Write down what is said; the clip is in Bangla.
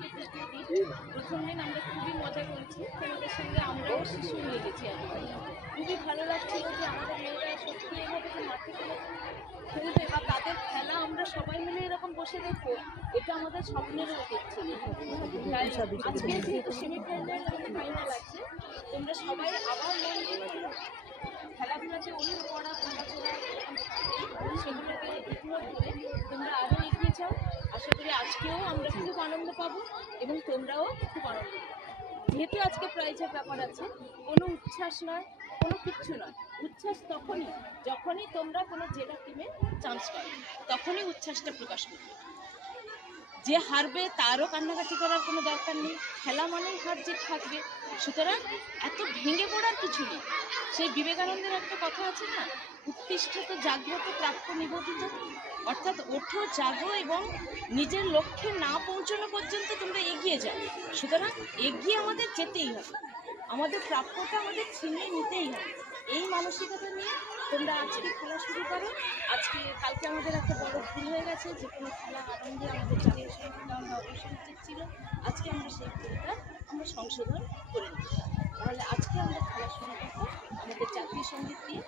তৃতীয় দিন, প্রথম দিন আমরা খুবই মজা করেছি, তোমাদের সঙ্গে আমরাও শিশু হয়ে গেছি একেবারে। খুবই ভালো লাগছিল যে আমাদের মেয়েরা সত্যি এভাবে যে মাঠে খেলবে বা তাদের খেলা আমরা সবাই মিলে এরকম বসে দেখবো, এটা আমাদের স্বপ্নেরও অতীত ছিল। তাই আজকে যেহেতু সেমিফাইনাল এবং ফাইনাল আছে, তোমরা সবাই আবার মন দিয়ে খেলাধুলাতে অন্য পড়া খেলাধুলা সেগুলোকে ইগনোর করে তোমরা আরও এগিয়ে যাও। আশা করি আজকেও আমরা খুব আনন্দ পাবো এবং তোমরাও খুব আনন্দ পাবো। যেহেতু আজকে প্রাইজের ব্যাপার আছে, কোনো উচ্ছ্বাস নয়, কোনো কিচ্ছু নয়। উচ্ছ্বাস যখনই তোমরা কোনো জেলা টিমে চান্স পাবে, তখনই উচ্ছ্বাসটা প্রকাশ করবে। যে হারবে তারও কান্নাকাটি করার কোনো দরকার নেই, খেলা মানেই হার জিত থাকবে। সুতরাং এত ভেঙে পড়ার কিছু নেই। সেই বিবেকানন্দের একটা কথা আছে না, উত্তিষ্ঠিত জাগ্রত প্রাপ্য নিবেদিত, অর্থাৎ ওঠো জাগো এবং নিজের লক্ষ্যে না পৌঁছানো পর্যন্ত তোমরা এগিয়ে যাও। সুতরাং এগিয়ে আমাদের যেতেই হবে, আমাদের প্রাপ্যটা আমাদের ছিনিয়ে নিতেই হবে। এই মানসিকতা নিয়ে তোমরা আজকে খেলা শুরু করো। কালকে আমাদের একটা বড় ভুল হয়ে গেছে, যে কোনো খেলা আনন্দে আমাদের জাতীয় সঙ্গীত গাওয়া অবশ্যই উচিত ছিল। আজকে আমরা সেই ভুলটা সংশোধন করে নিই। তাহলে আজকে আমরা খেলা শুরু করবো আমাদের জাতীয় সঙ্গীত দিয়ে।